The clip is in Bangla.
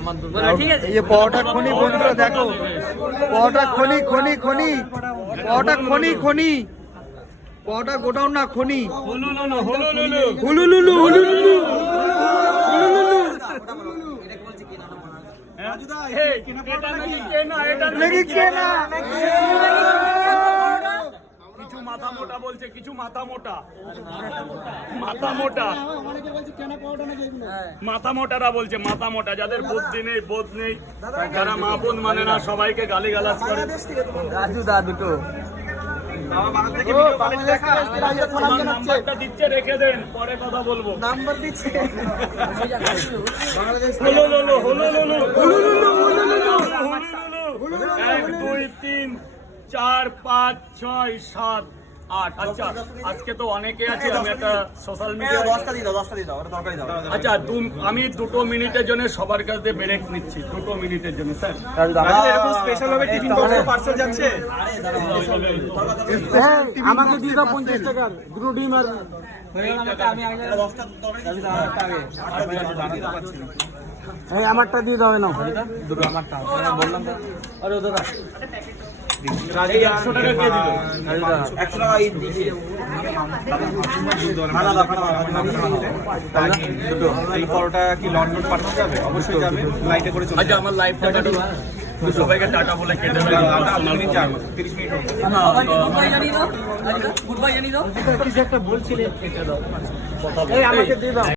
ये पौटा खोनी बंधुरा देखो पौटा खोनी खोनी खोनी पौटा खोनी खोनी पौटा गोडाउन ना खोनी हुलुलुलु हुलुलुलु নাকি কেনা কিছু মাথা মোটা বলছে, কিছু মাথা মোটা মাথা মোটারা বলছে, মাথা মোটা যাদের বুদ্ধি নেই বোধ নেই, যারা মা বোন মানে না, সবাইকে গালিগালাজ করে। রাজু দা দুটো নাম্বারটা দিচ্ছে, রেখে দেন, পরে কথা বলবো। নাম্বার দিচ্ছে 1 2 3 4 5 6 7 8। আচ্ছা আজকে তো অনেকে আছে, আমি একটা সোশ্যাল মিডিয়া 10টা দিয়ে দাও ওটা দরকারি দাও। আচ্ছা আমি 2 মিনিটের জন্য সবার কাছ থেকে ব্রেক নিচ্ছি, 2 মিনিটের জন্য। স্যার এরকম স্পেশাল হবে, টিফিন বক্স পার্সেল যাচ্ছে। আমাকে দিয়ে দাও 50 টাকার দুটো ডিম আর আমি আগে 10টা তরকারি এই আমারটা দিয়ে দাও না দুটো আমারটা বললাম তো। আরে ও দাদা 100 টাকা দিয়ে দিল, 100 টাকা এই দিছি এই পরোটা কি লন্ডন পাঠানো যাবে? অবশ্যই যাবে, ফ্লাইটে করে চলে। আচ্ছা আমার লাইভটা কাটো, সবাইকে টাটা বলে কেটে দেবেন। 30 মিনিট হবে। কিছু একটা বলছিলে কেটে দাও। এই আমাকে দিয়ে দাও।